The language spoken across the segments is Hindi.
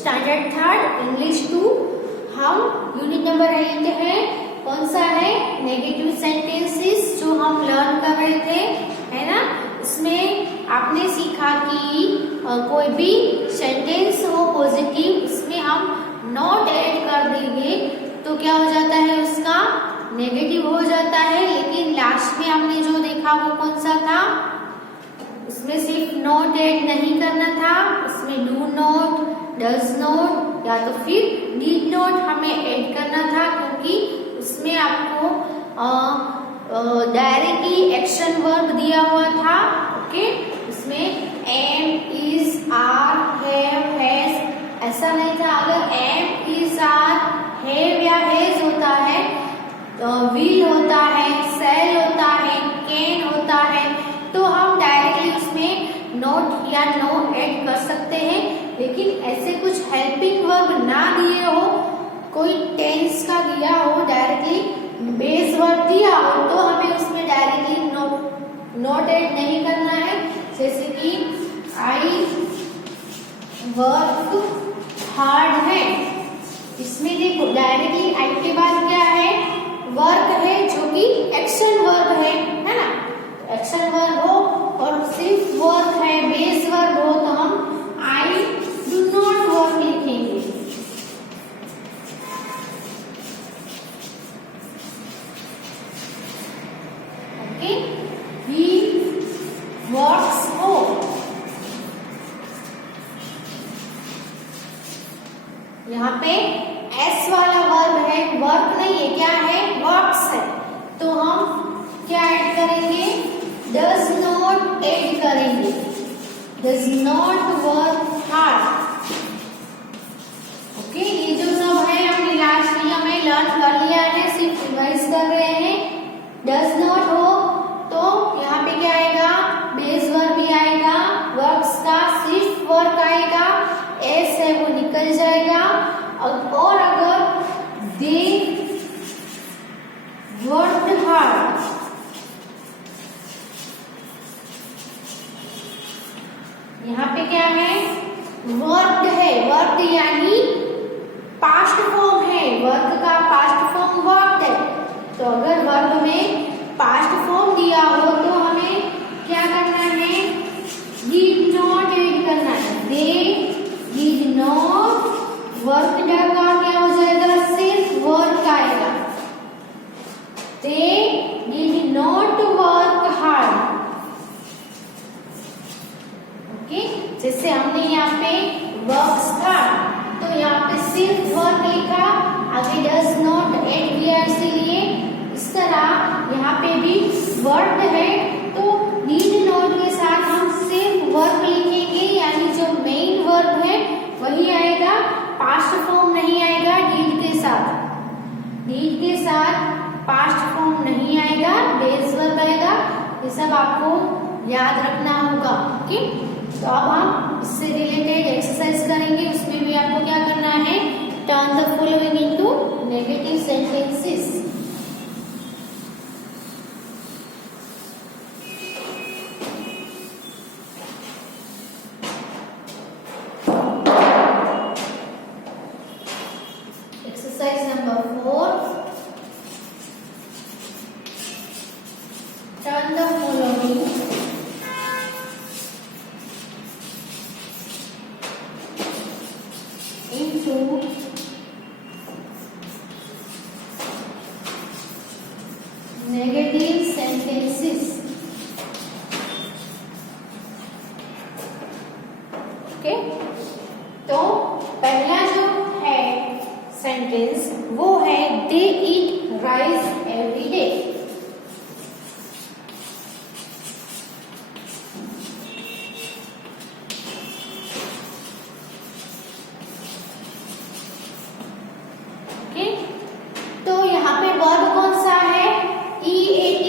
स्टैंडर्ड थर्ड इंग्लिश 2 हम यूनिट नंबर 8 है। कौन सा है? नेगेटिव सेंटेंसेस, जो हम लर्न कर रहे थे, है ना। इसमें आपने सीखा कि कोई भी सेंटेंस हो पॉजिटिव, उसमें हम नॉट ऐड कर देंगे तो क्या हो जाता है, उसका नेगेटिव हो जाता है। लेकिन लास्ट में हमने जो देखा वो कौन सा था, उसमें सिर्फ नॉट ऐड नहीं करना था, उसमें डू नॉट, डज नॉट या तो फिर नीड नॉट हमें ऐड करना था, क्योंकि उसमें आपको डायरेक्टली एक्शन वर्ब दिया हुआ था। ओके, उसमें am, is, are, have, has ऐसा नहीं था। अगर एम, इज, आर, हैव या हैज होता है, विल होता है, सेल होता है, कैन होता है, तो हम डायरेक्टली उसमें नॉट या नो ऐड कर सकते हैं। लेकिन ऐसे कुछ हेल्पिंग वर्ब ना दिए हो, कोई टेंस का दिया हो, डायरेक्टली बेस वर्ब दिया हो, तो हमें उसमें डायरेक्टली नॉट ऐड नहीं करना है। जैसे कि आई वर्क हार्ड है, इसमें देखो डायरेक्टली आई के बाद क्या है, वर्क है, जो कि एक्शन वर्ब है ना। एक्शन वर्ब हो और सिर्फ वर्क है, बेस वर्ब हो, तो हम आई डू नॉट वर्क लिखेंगे। ओके, ही वर्क्स हो, यहाँ पे एस वाला वर्ब है, वर्क नहीं है, क्या है, वर्क्स है, तो हम क्या ऐड करेंगे, डज नॉट ऐड करेंगे, does not work hard. Okay, ये जो सब है हमने लास्ट में हमें लर्न कर लिया है, सिर्फ रिवाइज कर रहे हैं। डज नॉट हो तो यहाँ पे क्या आएगा, बेस वर्ब भी आएगा, वर्क्स का सिर्फ वर्क आएगा, एस है वो निकल जाएगा। और अगर दे वर्कड हार्ड, यहाँ पे क्या है, वर्कड है, वर्कड यानी पास्ट फॉर्म है, वर्क का पास्ट फॉर्म वर्कड है। तो अगर वर्ब में पास्ट फॉर्म दिया हो तो हमें क्या करना है, डिड नॉट ऐड करना है। दे डिड नॉट वर्कड का क्या हो जाएगा, सिर्फ वर्क आएगा। They did not work hard. Okay, जैसे हमने यहाँ पे वर्क्स था तो यहाँ पे सिर्फ वर्क लिखा, आगे डज नॉट ऐड किया, इसीलिए इस तरह यहाँ पे भी वर्ब है तो नीड नॉट के साथ हम सिर्फ वर्ब लिखेंगे, यानी जो मेन वर्ब है वही आएगा, पास्ट फॉर्म नहीं आएगा। डीड के साथ पास्ट फॉर्म नहीं आएगा, बेस वर्ब आएगा। ये सब आपको याद रखना होगा। ओके, तो अब हम इससे रिलेटेड एक्सरसाइज करेंगे, उसमें भी आपको क्या करना है, turn the following into negative sentences. Exercise number 4. Turn the following into negative sentences. Okay, तो पहला जो है सेंटेंस वो है they eat rice every day. Okay, तो यहाँ पे वर्ब कौन सा है, EAT,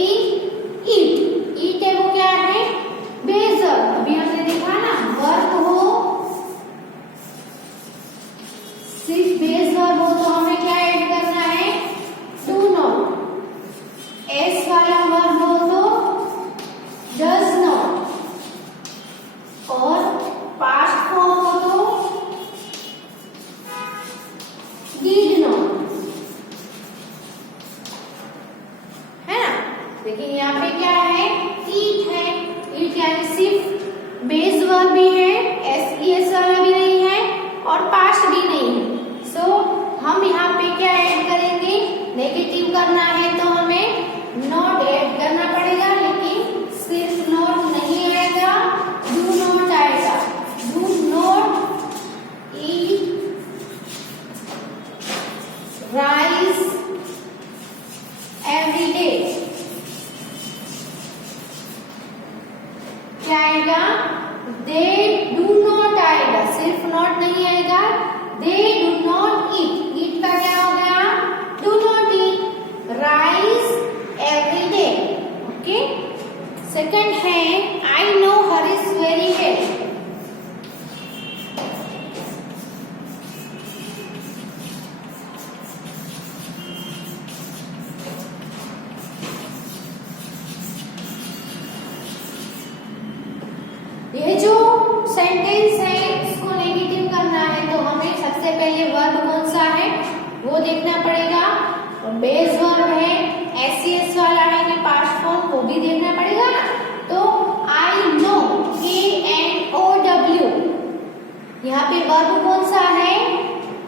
ईट। ईट है वो क्या है, बेस वर्ब। अभी हमने देखा ना, वर्ब हो सिर्फ बेस वर्ब हो तो हमें क्या ऐड करना है, डू नॉट। यानी सिर्फ बेस वर्ब भी है, एस वाला भी नहीं है और पास्ट भी नहीं है। सो हम यहाँ पे क्या ऐड करेंगे, नेगेटिव करना है तो हमें नॉट ऐड करना पड़ेगा, लेकिन सिर्फ नॉट नहीं आएगा, डू नॉट आएगा। Do not eat rice every day. क्या आएगा, दे डू नॉट आएगा, सिर्फ नॉट नहीं आएगा, दे डू नॉट ईट, ईट का क्या हो गया, do not eat rice every day. Okay, second है I know Harish very well. ये जो सेंटेंस है इसको नेगेटिव करना है तो हमें सबसे पहले वर्ब कौन सा है वो देखना पड़ेगा, और बेस वर्ब है, एस वाला है कि पास्ट फॉर्म, वो भी देखना पड़ेगा ना। तो आई नो, KNOW, यहाँ पे वर्ब कौन सा है,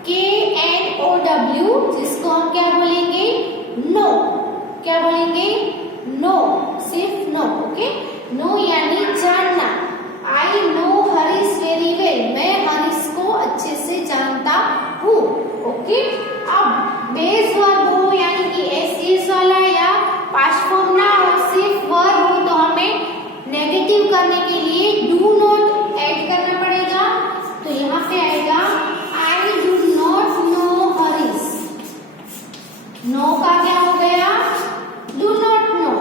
KNOW, जिसको हम क्या बोलेंगे, नो। क्या बोलेंगे, नो, सिर्फ नो। ओके, नो यानी जानना। आई नो हरीश वेरी वेल, मैं हरीश को अच्छे से जानता हूँ। ओके, अब बेस वर्ब हो यानी कि एस वाला या पास्ट फॉर्म ना हो, सिर्फ वर्ब हो, तो हमें नेगेटिव करने के लिए डू नॉट ऐड करना पड़ेगा। तो यहाँ पे आएगा I do not know Harish. Know का क्या हो गया, do not know.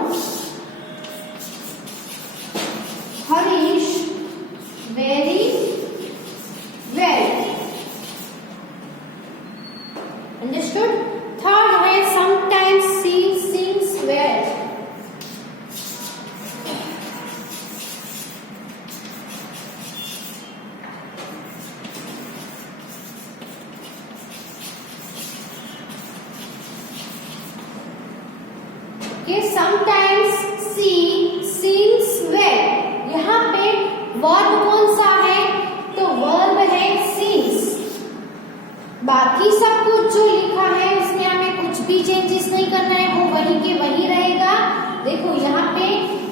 Harish very well. Understood. Third है समटाइम्स शी सिंग्स वेल। कि समटाइम्स शी सिंग्स वेल, यहाँ पे वर्ब कौन सा है, तो वर्ब है सिंग्स। बाकी सब कुछ जो लिखा है उसमें हमें कुछ भी चेंजेस नहीं करना है, वो वही के वही रहेगा। देखो यहाँ पे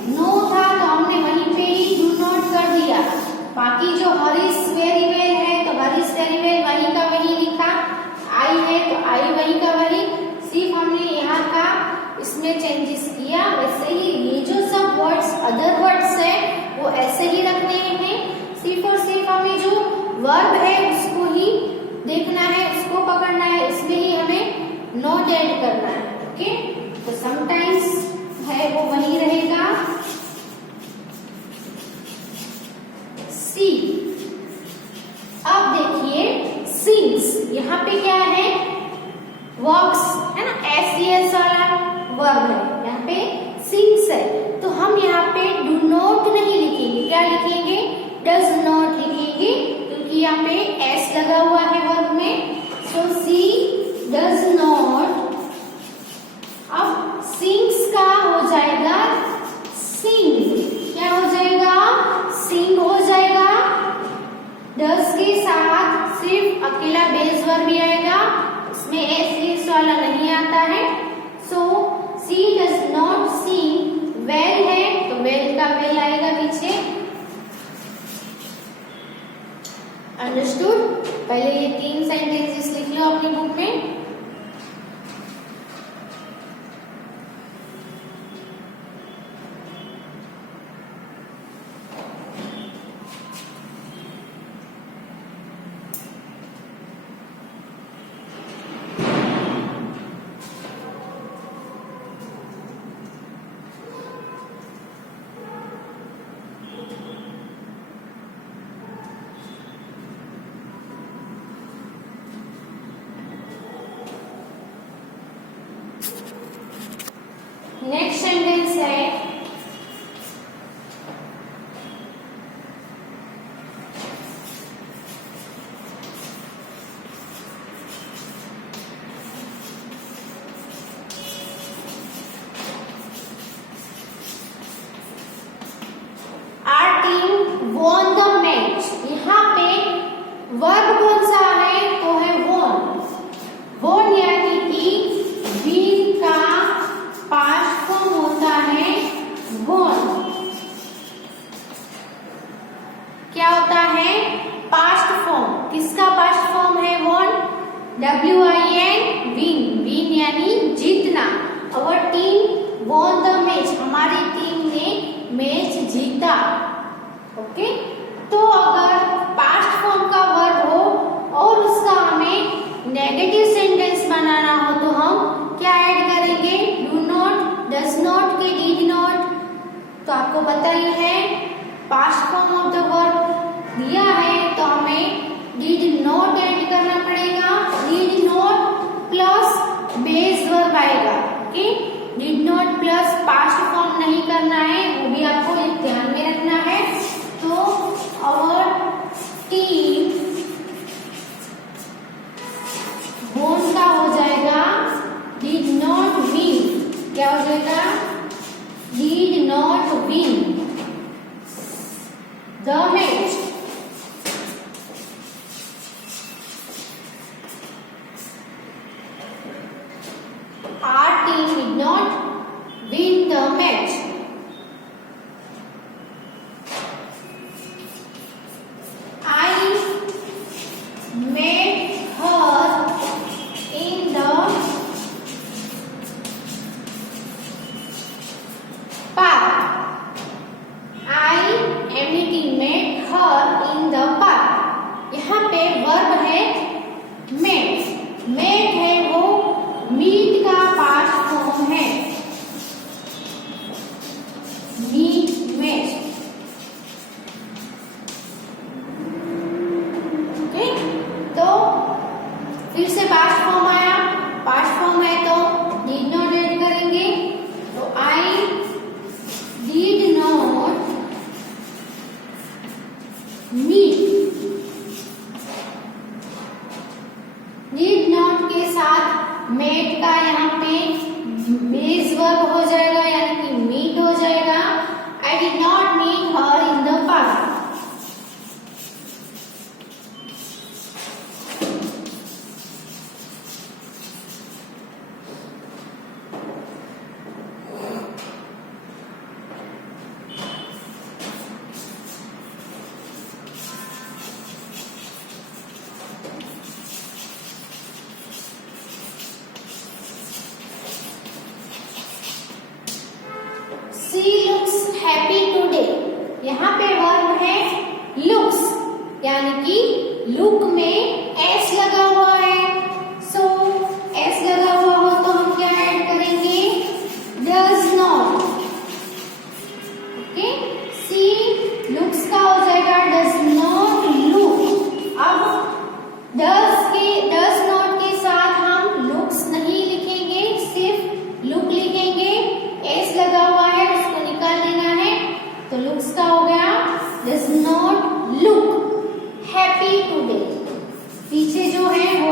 नो था तो हमने वहीं पे ही डू नॉट कर दिया। बाकी जो हरीश वेरी वेल है तो हरीश वेरी वेल वहीं का वही लिखा, आई है तो आई वहीं का वही, सिर्फ हमने यहाँ का इसमें चेंजेस किया। वैसे ही ये जो सब वर्ड्स अदर वर्ड्स है वो ऐसे ही रखने हैं, सिर्फ और सिर्फ हमें जो वर्ब है उसको ही देखना है, उसको पकड़ना है, इसमें ही हमें नॉट ऐड करना है। ओके, तो समटाइम्स है वो वही रहेगा। सी, अब देखिए सिंग्स, यहाँ पे क्या है, वर्क्स है ना, एस वाला वर्ब है, यहाँ पे सिंग्स है, तो हम यहाँ पे डू नॉट नहीं लिखेंगे, क्या लिखेंगे, डज नॉट लिखेंगे, क्योंकि यहाँ पे एस लगा हुआ है वर्ब में। सो सी डज नॉट। अब सिंग्स का हो जाएगा सिंग, क्या हो जाएगा, सिंग हो जाएगा। डज के साथ सिर्फ अकेला बेस वर्ब भी आएगा, उसमें एस वाला नहीं आता है। सो सी डज नॉट सिंग वेल है तो वेल का वेल आएगा पीछे। अंडरस्टूड। पहले ये 3 सेंटेंसेस लिख लो अपनी बुक में। क्या होता है? Past form. किसका पास्ट फॉर्म है? वॉन, WIN, विन, विन यानी जीतना। Our team won the match, हमारी टीम ने मैच जीता। ओके, तो अगर पास्ट फॉर्म का वर्ब हो और उसका हमें नेगेटिव सेंटेंस बनाना हो तो हम क्या ऐड करेंगे? डू नॉट, डज नॉट के डिड नॉट। तो आपको पता ही है past form of the verb दिया है तो हमें डिड नॉट ऐड करना पड़ेगा। Did not plus base verb आएगा। Okay, did not plus past form नहीं करना है, वो भी आपको ध्यान में रखना है। तो आवर टीम वोन का हो जाएगा डिड नॉट विन। क्या हो जाएगा? Did not win the match. Our team did not win the match. I met her in the park. I met her in the park. यहाँ पे वर्ब है met. met है वो मीट का पास्ट फॉर्म है। Meet, met. ओके, तो फिर से पास्ट फॉर्म आया। पास्ट फॉर्म है तो डिड नॉट ऐड करेंगे। तो I did not meet. Did not के साथ मेट का यहाँ पे बेस वर्ब हो जाएगा यानी कि मीट हो जाएगा। I did not meet her in the park. She looks happy today. यहाँ पे वर्ब है looks यानी कि look में s लगा हुआ है। So s लगा हुआ हो तो हम क्या ऐड करेंगे? does not. Okay, she looks का हो जाएगा does not look। अब does not के साथ हम looks नहीं लिखेंगे, सिर्फ look लिखेंगे। s लगा हुआ है, उसको निकाल देना है। तो looks का हो गया does not look happy today। पीछे जो है वो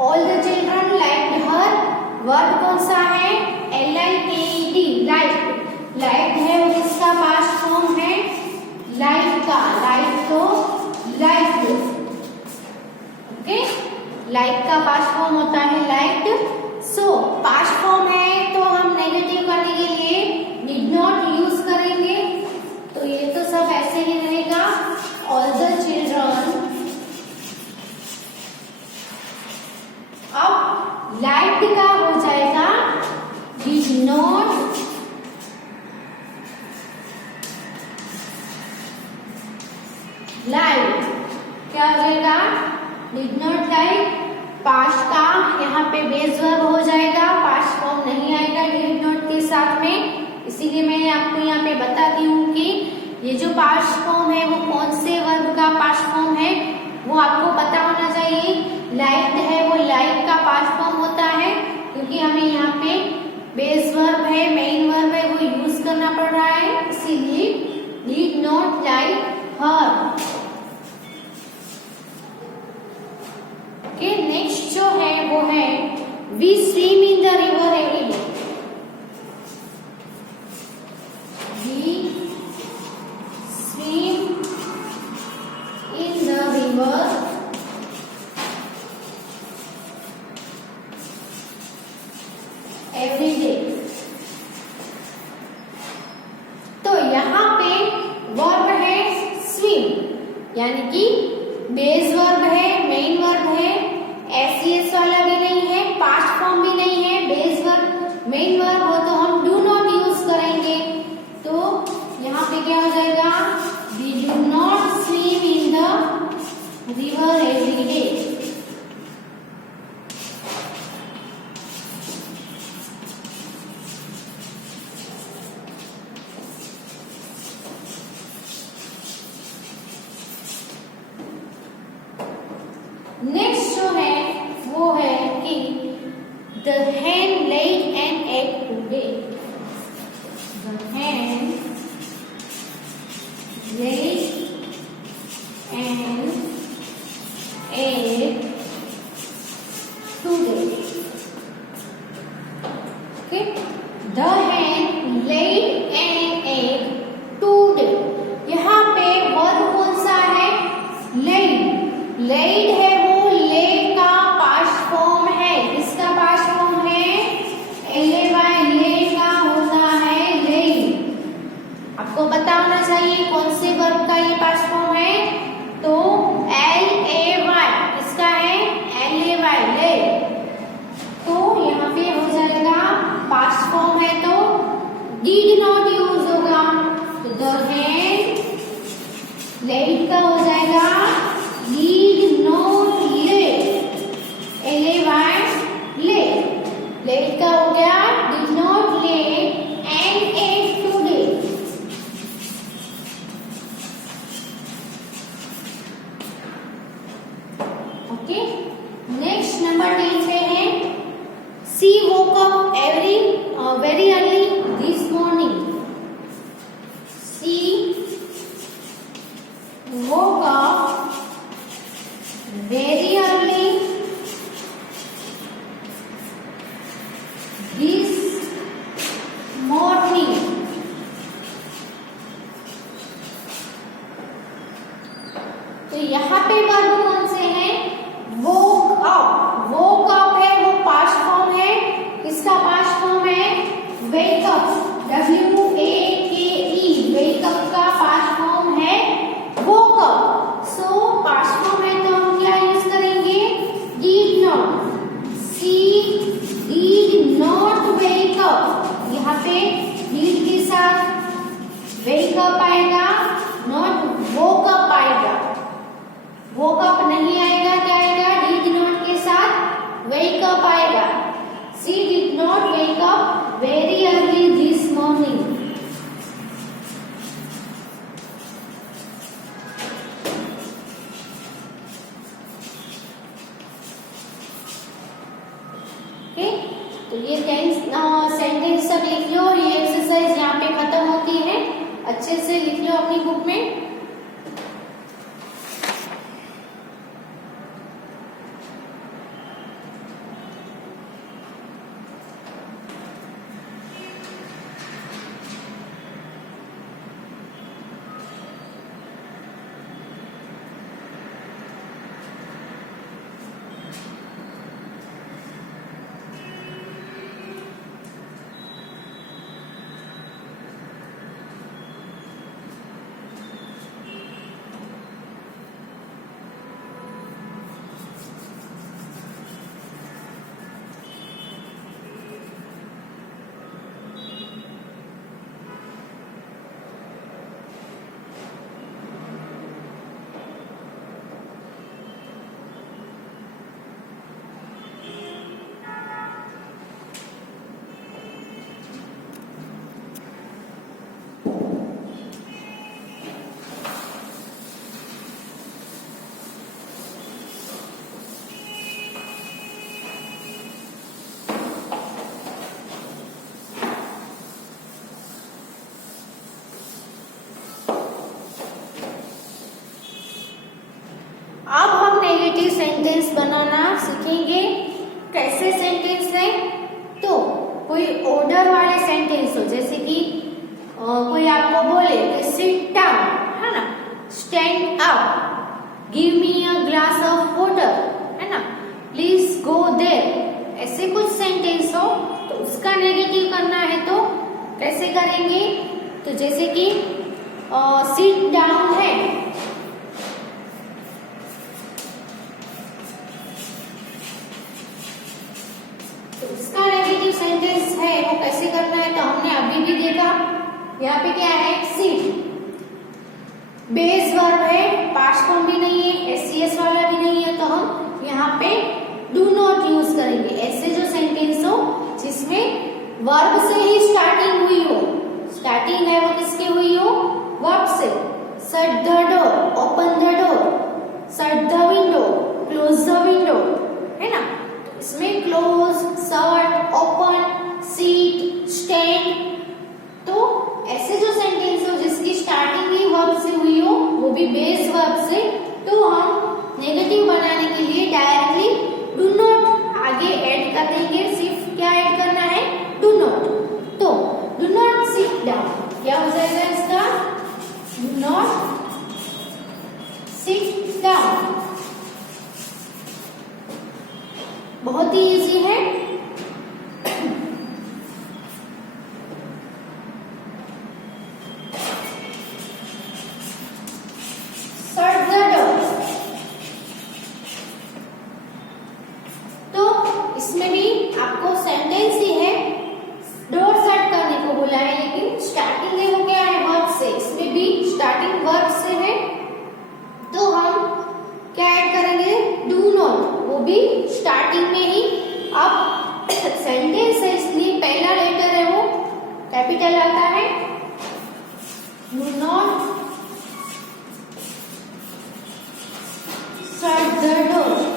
all the children liked her, verb कौन सा है? LIKED, like. लाइक है और इसका पास्ट फॉर्म है लाइक का, लाइक तो लाइक, ओके। लाइक का पास्ट फॉर्म होता है लाइक्ड। सो पास्ट फॉर्म है तो हम नेगेटिव करने के लिए डिड नॉट यूज करेंगे, तो ये तो सब ऐसे ही रहेगा। ऑल द चिल्ड्रन, अब लाइक्ड का हो जाएगा डिड नॉट लाइक। क्या हो जाएगा? Did not like. पास्ट का यहाँ पे बेस वर्ब हो जाएगा, पास्ट फॉर्म नहीं आएगा डिड नॉट के साथ में। इसीलिए मैं आपको यहाँ पे बताती हूँ कि ये जो पास्ट फॉर्म है वो कौन से वर्ब का पास्ट फॉर्म है वो आपको पता होना चाहिए। लाइक्ड है वो लाइक का पास्ट फॉर्म होता है, क्योंकि हमें यहाँ पे बेस वर्ब है, मेन वर्ब है, वो यूज करना पड़ रहा है, इसीलिए did not like her. Okay, next जो है वो है we swim in the river every day. We swim in the river every day. तो यहाँ पे वर्ब है स्विम, यानी कि बेस वर्ब है, मेन वर्ब है, एसईएस वाला भी नहीं है, पास्ट फॉर्म भी नहीं है। बेस वर्ब मेन वर्ब हो तो हम डू नॉट यूज करेंगे, तो यहाँ पे क्या हो जाएगा? We do not swim in the river every day. Next जो है वो है कि the hen laid an egg today. The hen laid an egg today. Okay, the hen laid an egg today. यहाँ पे वर्ब कौन सा है? laid। laid है वो ले का पास्ट फॉर्म है, इसका पास्ट फॉर्म है LAY, ले का होता है laid। आपको पता होना चाहिए कौन से वर्ब का ये पास्ट फॉर्म है, तो LAY, इसका है LAY, ले। तो यहाँ पे हो जाएगा पास्ट फॉर्म है तो डिड नॉट यूज होगा, तो द hen laid का हो जाएगा did not lay, LAY, lay। laid का हो गया did not lay an egg today। Okay, next number 10 पे है सी woke up very early this morning। She woke up very early this morning। तो यहाँ पे वर्ब कौन से हैं? woke up। woke up है वो पास्ट फॉर्म है, इसका पास्ट फॉर्म है wake up, WAKE। wake up का पास्ट फॉर्म है woke up। सो पास्ट फॉर्म है तो हम क्या यूज करेंगे? did not। She did not wake up, यहाँ पे did के साथ wake up आएगा, not woke up आएगा। woke up नहीं आएगा, क्या आएगा? did not के साथ wake up आएगा। She did not wake up very early this morning। तो ये सेंटेंस सब लिख लो, ये एक्सरसाइज यहाँ पे खत्म होती है, अच्छे से लिख लो अपनी बुक में। सेंटेंस है तो कोई ऑर्डर वाले सेंटेंस हो, जैसे कि कोई आपको बोले कि सिट डाउन, है ना, stand up, give me a glass of water, है ना, प्लीज गो देयर, ऐसे कुछ सेंटेंस हो तो उसका नेगेटिव करना है तो कैसे करेंगे? तो जैसे कि सिट डाउन है तो उसका नेगेटिव सेंटेंस है वो कैसे करना है? तो हमने अभी भी देखा, यहाँ पे क्या है, सिट बेस वर्ब है, पास्ट फॉर्म भी नहीं है, एससीएस वाला भी नहीं है, तो हम यहाँ पे डू नॉट यूज करेंगे। ऐसे जो सेंटेंस हो जिसमें वर्ब से ही स्टार्टिंग हुई हो, स्टार्टिंग है वो किसकी हुई हो, वर्ब से। Shut the door, open the door, shut the window, close the window, है ना, इसमें close, shut, open, seat, stand, तो ऐसे जो सेंटेंस हो जिसकी स्टार्टिंग ही वर्ब से हुई हो वो भी बेस वर्ब से, तो हम नेगेटिव बनाने के लिए डायरेक्टली डू नॉट आगे ऐड कर देंगे। सिर्फ क्या ऐड करना है, डू नॉट। तो डू नॉट सिट डाउन क्या हो जाएगा इसका, डू नॉट सिट डाउन। बहुत ही इजी है। शट द डोर, तो इसमें भी आपको सेंटेंस ही है, डोर शट करने को बोला है, लेकिन स्टार्टिंग है वो क्या है, वर्ब से। इसमें भी स्टार्टिंग वर्ब से है तो हम क्या ऐड करेंगे, डू नॉट, वो भी स्टार्टिंग में ही। अब सेंटेंस है इसलिए पहला लेटर है वो कैपिटल आता है, do not shut the door.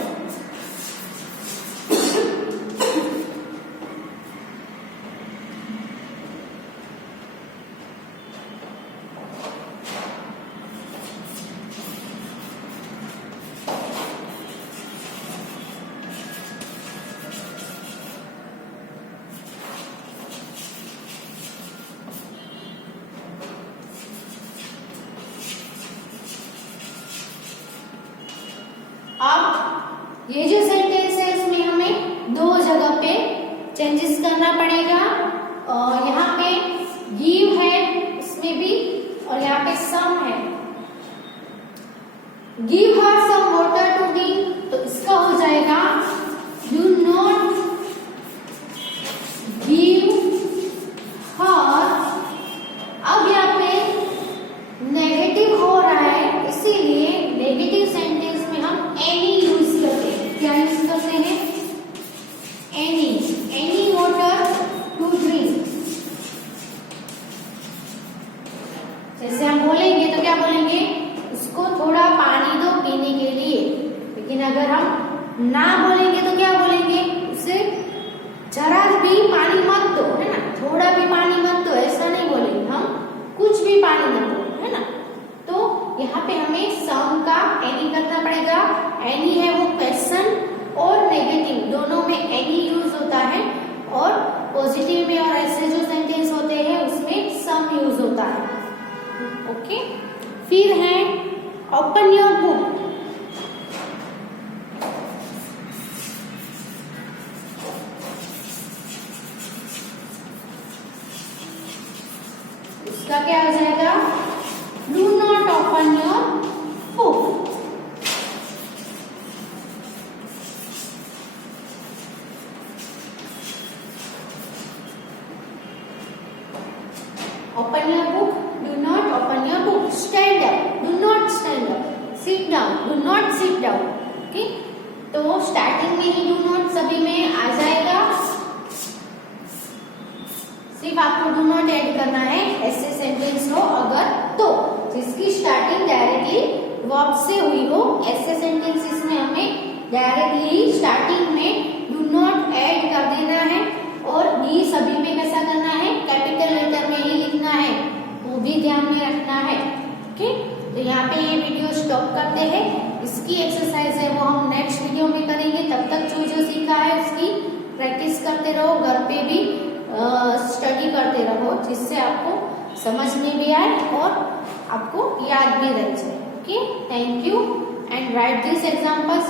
अब ये जो सेंटेंस है इसमें हमें दो जगह पे चेंजेस करना पड़ेगा। यहाँ पे गिव है इसमें भी, और यहाँ पे सम है, give her some water to drink, तो इसका हो जाएगा डू नॉट गिव हर। अब यहाँ पे नेगेटिव हो रहा है इसीलिए नेगेटिव सेंटेंस में हम एनी यूज करते हैं। क्या यूज करते हैं, any, any water to drink. जैसे हम बोलेंगे तो क्या बोलेंगे, उसको थोड़ा पानी दो पीने के लिए, लेकिन अगर हम ना बोलेंगे तो क्या बोलेंगे, उसे जरा भी पानी मत दो, है ना, थोड़ा भी पानी मत दो, ऐसा नहीं बोलेंगे हम, कुछ भी पानी मत दो, है ना। तो यहाँ पे हमें सम का एनी करना पड़ेगा। एनी है वो क्वेश्चन और नेगेटिव दोनों में एनी यूज होता है, और पॉजिटिव में और ऐसे जो सेंटेंस होते हैं उसमें सम यूज होता है। ओके, फिर है ओपन योर बुक। उसका क्या हो जाएगा, do not open your book. Open your book, do not open your book. Stand up, do not stand up. Sit down, do not sit down. Okay, तो स्टार्टिंग में ही डू नॉट सभी में आ जाएगा, सिर्फ आपको डू नॉट ऐड करना है ऐसे सेंटेंस हो अगर, तो जिसकी स्टार्टिंग डायरेक्टली वर्ब से हुई हो, ऐसे सेंटेंसेस में हमें डायरेक्टली स्टार्टिंग में डू नॉट ऐड कर देना है। और डी सभी में कैसा करना है, कैपिटल लेटर में ही लिखना है, वो भी ध्यान में रखना है। ओके, तो यहाँ पे ये वीडियो स्टॉप करते हैं। इसकी एक्सरसाइज है वो हम नेक्स्ट वीडियो में करेंगे। तब तक जो जो सीखा है उसकी स्टडी करते रहो, जिससे आपको समझ में भी आए और आपको याद भी रह जाए. Okay, thank you and right this examples